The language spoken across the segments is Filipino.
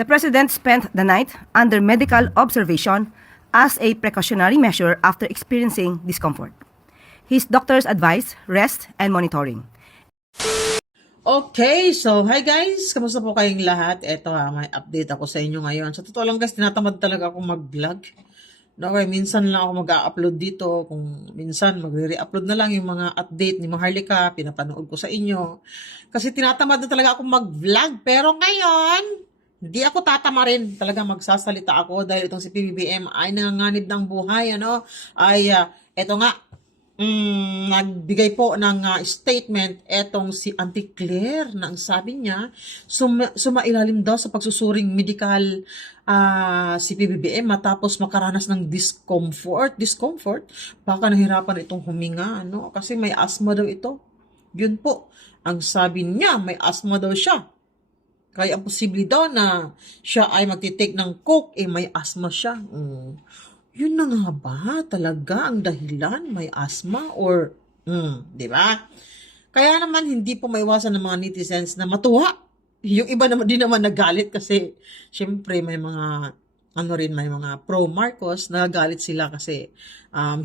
The president spent the night under medical observation as a precautionary measure after experiencing discomfort. His doctors advise rest and monitoring. Okay, so hi guys! Kamusta po kayong lahat? Eto may update ako sa inyo ngayon. Sa totoo lang guys, tinatamad talaga ako mag-vlog. No, okay, minsan lang ako mag-upload dito. Kung minsan, magre-re-upload na lang yung mga update ni Maharlika, pinapanood ko sa inyo. Kasi tinatamad na talaga ako mag-vlog. Pero ngayon, hindi ako tatamarin. Talaga magsasalita ako dahil itong si PBBM ay nanganganib ng buhay. Eto nga, nagbigay po ng statement etong si Auntie Claire na ang sabi niya sumailalim daw sa pagsusuring medical si PBBM matapos makaranas ng discomfort baka nahirapan itong huminga kasi may asthma daw ito. Yun po ang sabi niya, may asthma daw siya. Kaya posible daw na siya ay magtitake ng coke, may asthma siya. Yun na nga ba talaga ang dahilan, may asthma or, di ba? Kaya naman hindi po maiwasan ng mga netizens na matuwa. Yung iba naman din naman nagalit kasi syempre may mga may mga pro Marcos nagagalit sila kasi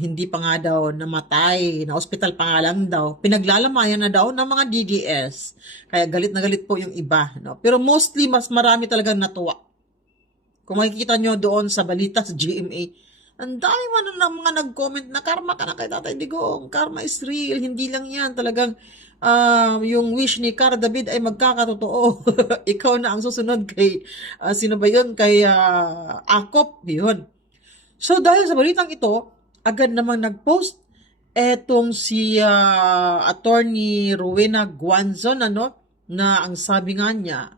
hindi pa nga daw namatay, na hospital pa nga lang daw. Pinaglalamayan na daw ng mga DDS. Kaya galit na galit po yung iba, no? Pero mostly mas marami talagang natuwa. Kung makikita nyo doon sa balita sa GMA, ang dami man ng mga nag-comment na karma ka na kay Tatay Digong. Karma is real. Hindi lang yan. Talagang yung wish ni Cara David ay magkakatotoo. Ikaw na ang susunod kay, sino ba yun? Kay Akop. Yun. So dahil sa balitang ito, agad namang nag-post etong si Attorney Rowena Guanzon, na ang sabi nga niya,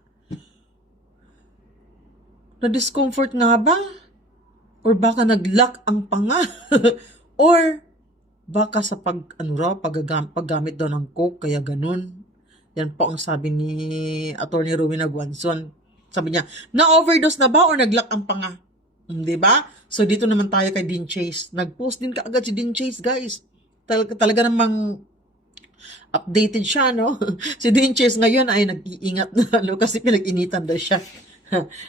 na-discomfort nga ba? Or baka nag-lock ang panga. Or baka sa paggamit daw ng coke, kaya ganun. Yan po ang sabi ni Attorney Rowena Guanzon. Sabi niya, na-overdose na ba or nag-lock ang panga? Diba? So dito naman tayo kay Dean Chase. Nag-post din kaagad si Dean Chase, guys. Talaga namang updated siya, no? Si Dean Chase ngayon ay nag-iingat na, kasi pinag-initan daw siya.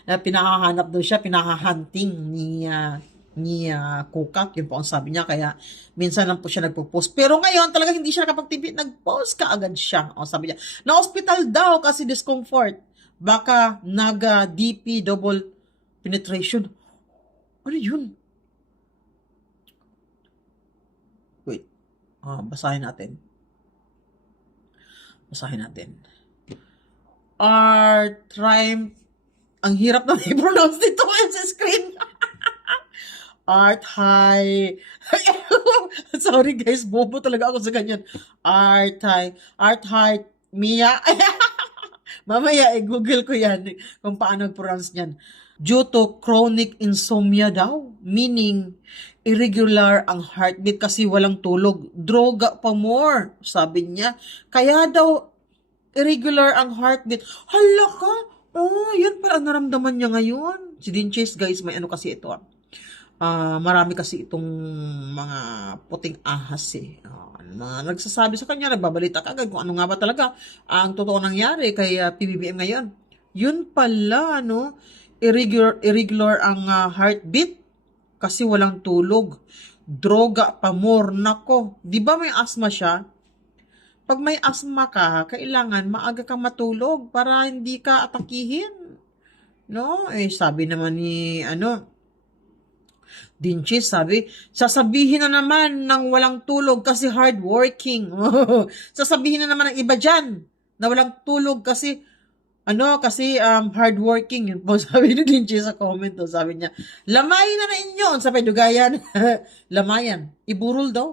Pinahahanap daw siya, pinahahunting ni Kukak, yun po ang sabi niya, kaya minsan lang po siya nagpo-post. Pero ngayon, talaga hindi siya nakapagtipid, nag-post kaagad siya. O, sabi niya, na-hospital daw kasi discomfort. Baka naga-DP double penetration. Ano yun? Wait, basahin natin. Ang hirap na i-pronounce dito sa screen. Art high. Sorry guys, bobo talaga ako sa ganyan. Art high Mia. Mamaya i-google ko yan kung paano pronounce niyan. Due to chronic insomnia daw, meaning irregular ang heartbeat kasi walang tulog. Droga pa more, sabi niya. Kaya daw irregular ang heartbeat. Hala ka! Yan pala ang naramdaman niya ngayon. Si Dean Chase, guys, may kasi ito. Marami kasi itong mga puting ahas mga nagsasabi sa kanya, nagbabalita kagad kung ano nga ba talaga ang totoo nangyari kay PBBM ngayon. Yun pala, irregular ang heartbeat kasi walang tulog. Droga pa more. Nako, di ba may asthma siya? Pag may asthma ka, kailangan maaga kang matulog para hindi ka atakihin. No? Sabi naman ni, Dinchis, sabi, sasabihin na naman ng walang tulog kasi hardworking. Sasabihin na naman ng iba dyan na walang tulog kasi, hardworking. Yun po, sabi ni Dinchis sa comment. Sabi niya, lamayan na inyo. Sabi, dugayan. Lamayan. Iburol daw.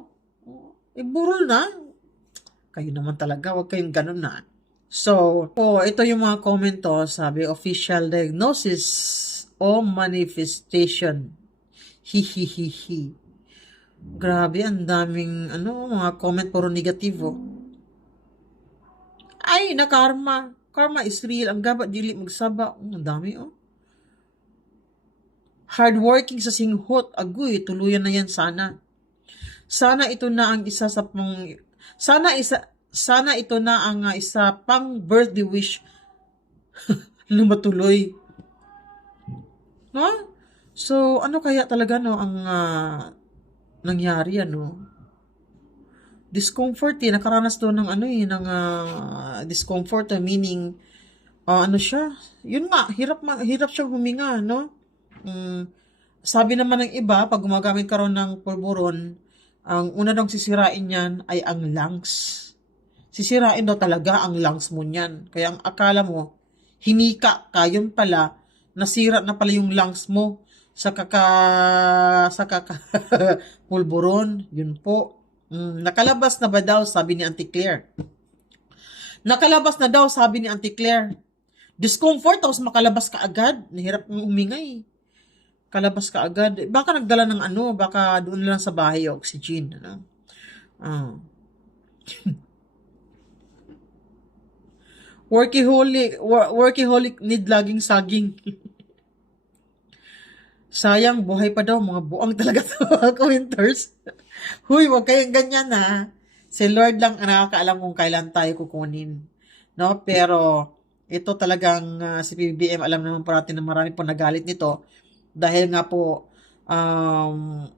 Iburol na. Kayo naman talaga, huwag kayong ganun na. So, ito yung mga comment sabi, official diagnosis o manifestation. Hihihihi. Grabe, ang daming, mga comment puro negatibo. Ay, na karma. Karma is real. Ang gabat, dili magsaba. Ang dami, Hardworking sa singhot. Agoy, tuluyan na yan sana. Sana ito na ang isa sa Sana ito na ang isa pang birthday wish na matuloy. No? So, ano kaya talaga, no, ang nangyari, ano? Discomfort, nakaranas to ng ng discomfort, meaning, ano siya, yun nga, hirap siya huminga, no? Mm, sabi naman ng iba, pag gumagamit ka raw ng pulburon, ang una daw sisirain niyan ay ang lungs. Sisirain daw talaga ang lungs mo niyan. Kaya ang akala mo, hinika ka, yun pala, nasira na pala yung lungs mo sa kaka pulburon. Yun po. Nakalabas na ba daw, sabi ni Auntie Claire. Nakalabas na daw, sabi ni Auntie Claire. Discomfort, tapos makalabas ka agad. Nahirap mong umingay. Kalabas ka agad. Baka nagdala ng baka doon lang sa bahay yung oxygen. Ano? Ah. Workaholic need laging saging. Sayang, buhay pa daw. Mga buang talaga to mga commenters. Huy, wag kayong ganyan ha. Si Lord lang ang nakakaalam kung kailan tayo kukunin. No? Pero, ito talagang si PBBM, alam naman po natin na marami po nagalit nito. Dahil nga po,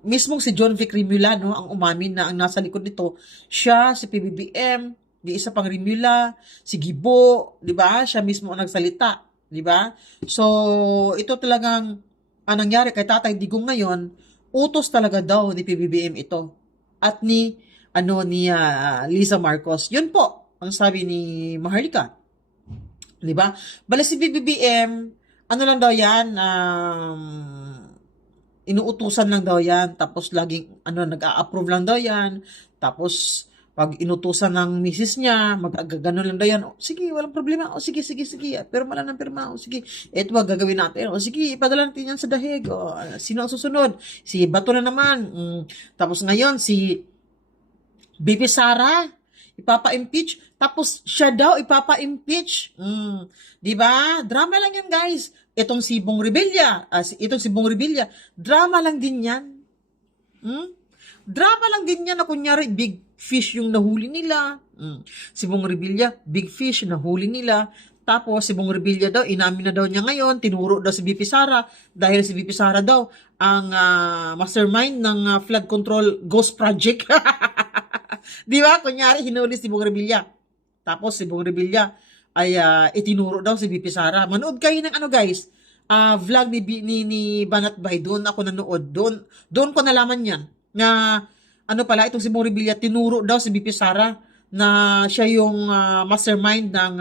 mismong si John Vic Rimula, no, ang umamin na ang nasa likod nito, siya, si PBBM, di isa pang Rimula, si Gibo, di ba? Siya mismo ang nagsalita, di ba? So, ito talagang ang nangyari kay Tatay Digong ngayon, utos talaga daw ni PBBM ito. At ni Lisa Marcos. Yun po ang sabi ni Maharlika. Di ba? Bale si PBBM, ano lang daw yan, inuutusan lang daw yan, tapos laging, nag-a-approve lang daw yan, tapos, pag inutusan ng misis niya, gano'n lang daw yan, sige, walang problema, sige, pirma lang ng pirma, sige, eto ba, gagawin natin, sige, ipadala natin yan sa dahig, sino ang susunod? Si Bato na naman, tapos ngayon, si BP Sara, ipapa-impeach, tapos siya daw ipapa-impeach. Di ba? Drama lang yan, guys. Itong si Bong Revilla, drama lang din yan. Drama lang din yan na kunyari big fish yung nahuli nila. Si Bong Revilla, big fish nahuli nila. Tapos si Bong Revilla daw, inamin na daw niya ngayon, tinuro daw si BP Sara dahil si BP Sara daw ang mastermind ng flood control ghost project. Di ba? Kunyari, hinuli si Bong Revilla. Tapos si Bong Revilla ay itinuro daw si BP Sara. Manood kayo ng guys, vlog ni Banat Bay. Doon ako nanood. Doon ko nalaman yan. Na pala, itong si Bong Revilla, tinuro daw si BP Sara na siya yung mastermind ng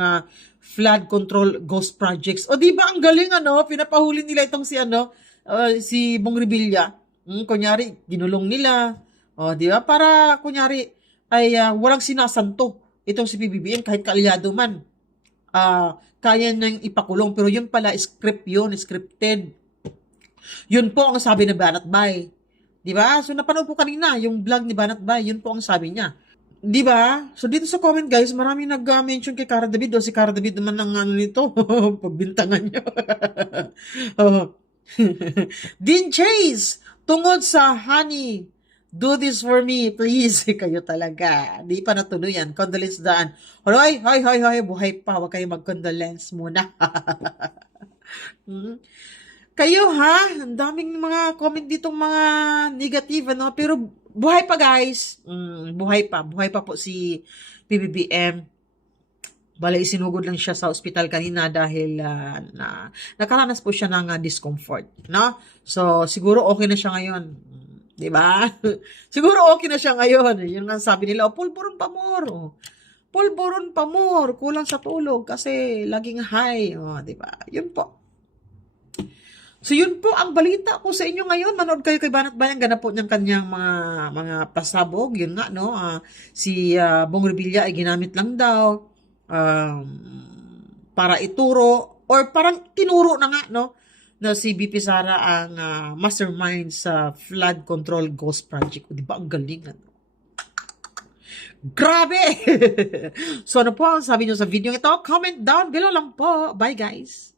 flood control ghost projects. O di ba ang galing pinapahuli nila itong si Bong Revilla. Kunyari, ginulong nila. O di ba? Para kunyari ay walang sinasanto itong si PBBM kahit kaalyado man. Kaya niyang ipakulong, pero yun pala scripted. Yun po ang sabi ni Banat Bay. Di ba? So napanood po kanina yung vlog ni Banat Bay, yun po ang sabi niya. Di ba? So dito sa comment guys, maraming nag-mention kay Cara David. Si Cara David naman ng nito, pagbintangan niyo. Dean Chase, tungod sa honey, do this for me, please. Kayo talaga. Di pa natuloy yan. Condolence daan. Hoy, buhay pa. Huwag kayo mag-condolence muna. Kayo ha, ang daming mga comment ditong mga negative, pero buhay pa guys. Buhay pa po si PBBM. Bale, isinugod lang siya sa ospital kanina dahil nakaranas po siya ng discomfort, no? So, siguro okay na siya ngayon. Di ba? Siguro okay na siya ngayon. Yun ang sabi nila, pulburon pa more. Pulburon pa more. Kulang sa tulog kasi laging high. Di ba? Yun po. So, yun po ang balita ko sa inyo ngayon. Manood kayo kay Banat Bayan. Ganap po niyang kanyang mga pasabog. Yun nga, no? Si Bong Revilla ay ginamit lang daw para ituro or parang tinuro na nga, no? Na si BP Sara ang mastermind sa flood control ghost project. Di ba? Ang galing. Grabe! So, ano po ang sabi nyo sa video ito? Comment down below lang po. Bye, guys!